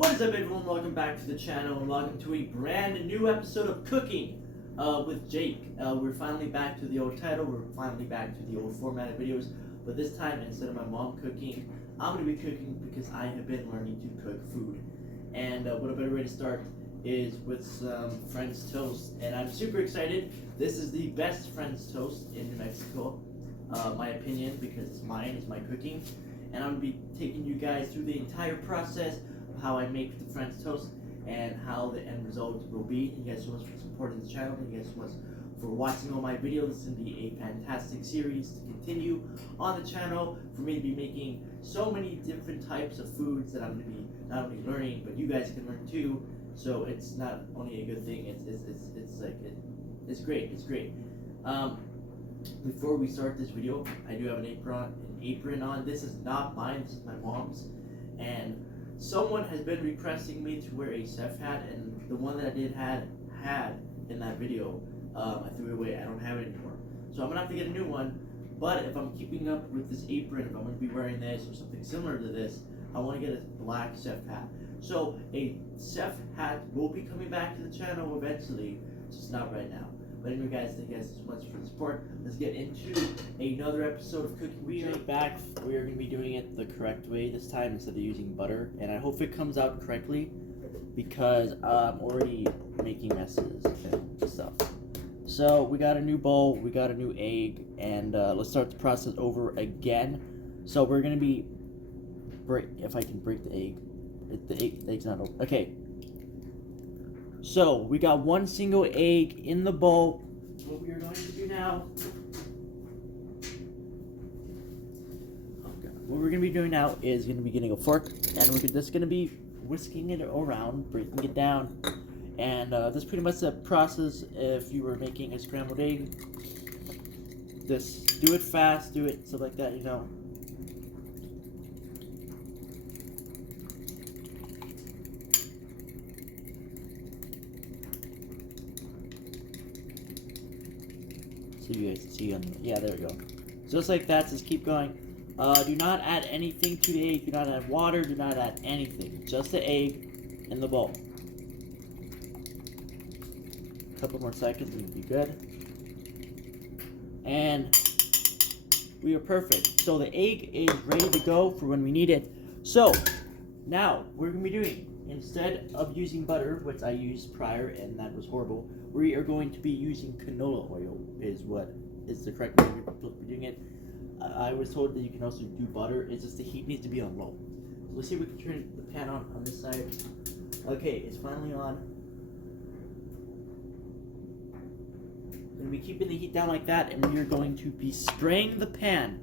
What is up, everyone? Welcome back to the channel and welcome to a brand new episode of Cooking with Jake. We're finally back to the old title, we're finally back to the old format of videos, but this time instead of my mom cooking, I'm going to be cooking because I have been learning to cook food. And what a better way to start is with some French toast, and I'm super excited. This is the best French toast in New Mexico, my opinion, because it's mine, it's my cooking. And I'm going to be taking you guys through the entire process of how I make the French toast and how the end result will be. Thank you guys so much for supporting the channel. Thank you guys so much for watching all my videos. This is going to be a fantastic series to continue on the channel for me to be making so many different types of foods that I'm going to be not only learning, but you guys can learn too. So it's not only a good thing, it's great. It's great. Before we start this video, I do have an apron on. This is not mine, this is my mom's, and someone has been requesting me to wear a chef hat, and the one that I did had in that video, I threw it away. I don't have it anymore, so I'm gonna have to get a new one. But if I'm keeping up with this apron, if I'm gonna be wearing this or something similar to this, I want to get a black chef hat. So a chef hat will be coming back to the channel eventually, just not right now. But anyway, guys, thank you guys so much for the support. Let's get into another episode of Cooking. We are back. We are going to be doing it the correct way this time instead of using butter. And I hope it comes out correctly because I'm already making messes and stuff. So we got a new bowl, we got a new egg, and let's start the process over again. So we're going to be, if I can break the egg. The egg's not open. Okay. So, we got one single egg in the bowl. What we are going to do now... What we're going to be doing now is going to be getting a fork, and we're just going to be whisking it around, breaking it down. And that's pretty much the process if you were making a scrambled egg. Just do it fast, do it stuff like that, you know. You guys see on, yeah, there we go. Just like that, just keep going. Do not add anything to the egg. Do not add water. Do not add anything. Just the egg in the bowl. A couple more seconds and we'll be good. And we are perfect. So the egg is ready to go for when we need it. So now we're going to be doing, instead of using butter, which I used prior and that was horrible, we are going to be using canola oil is what is the correct way we're doing it. I was told that you can also do butter. It's just the heat needs to be on low. So let's see if we can turn the pan on this side. Okay, it's finally on. I'm going to be keeping the heat down like that, and we are going to be spraying the pan.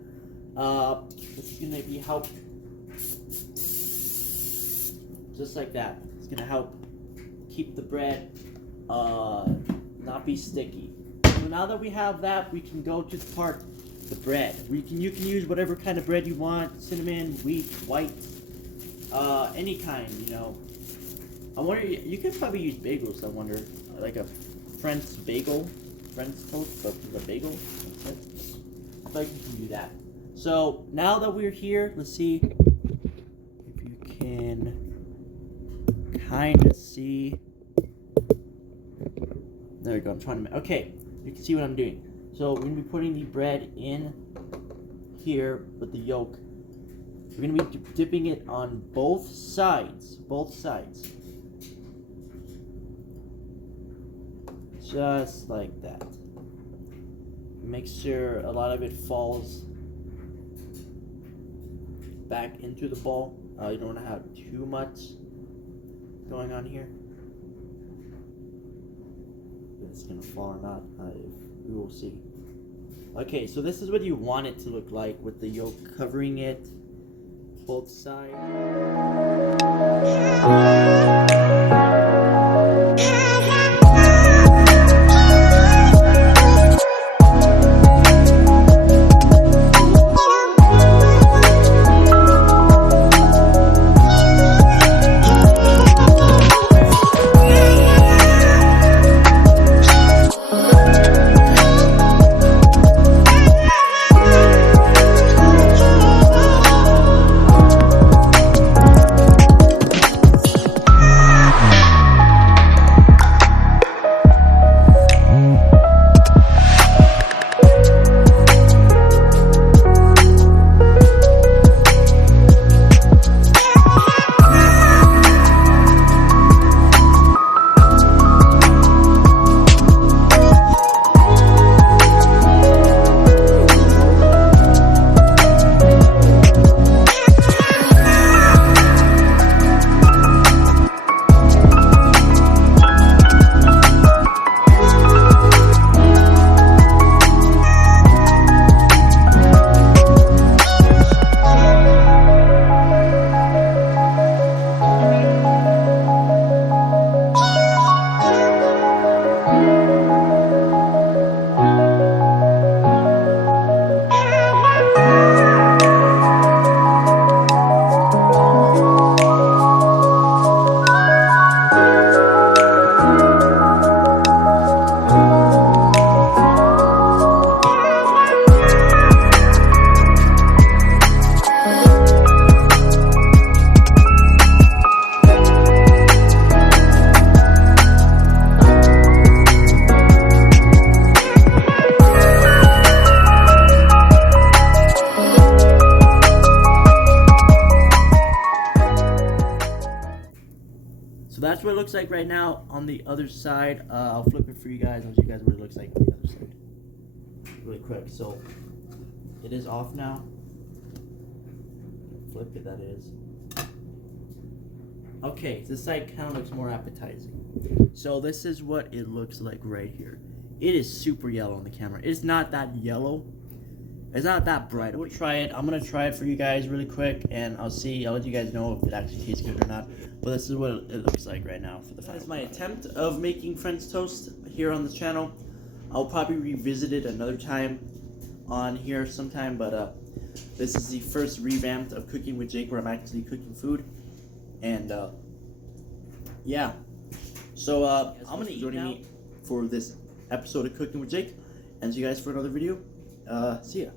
This is going to be help. Just like that. It's going to help keep the bread not be sticky. So now that we have that, we can go to the bread. You can use whatever kind of bread you want, cinnamon, wheat, white, any kind, you know. I wonder, you could probably use bagels, I wonder, like a French bagel, French toast, but with a bagel. I feel like you can do that. So now that we're here, let's see if you can kind of see. There we go, I'm trying to, okay, you can see what I'm doing. So we're going to be putting the bread in here with the yolk. We're going to be dipping it on both sides. Just like that. Make sure a lot of it falls back into the bowl. You don't want to have too much going on here. It's gonna fall or not, we will see. Okay, so this is what you want it to look like with the yolk covering it, both sides. So that's what it looks like right now on the other side. I'll flip it for you guys. I'll show you guys what it looks like on the other side really quick. So it is off now. Flip it, that is. Okay, this side kind of looks more appetizing. So this is what it looks like right here. It is super yellow on the camera. It's not that yellow. It's not that bright. We'll try it. I'm gonna try it for you guys really quick, and I'll let you guys know if it actually tastes good or not. But this is what it looks like right now for the final. That's my attempt of making French toast here on the channel. I'll probably revisit it another time on here sometime, but this is the first revamped of Cooking with Jake where I'm actually cooking food. And yeah, so I'm gonna eat now for this episode of Cooking with Jake, and see you guys for another video. See ya.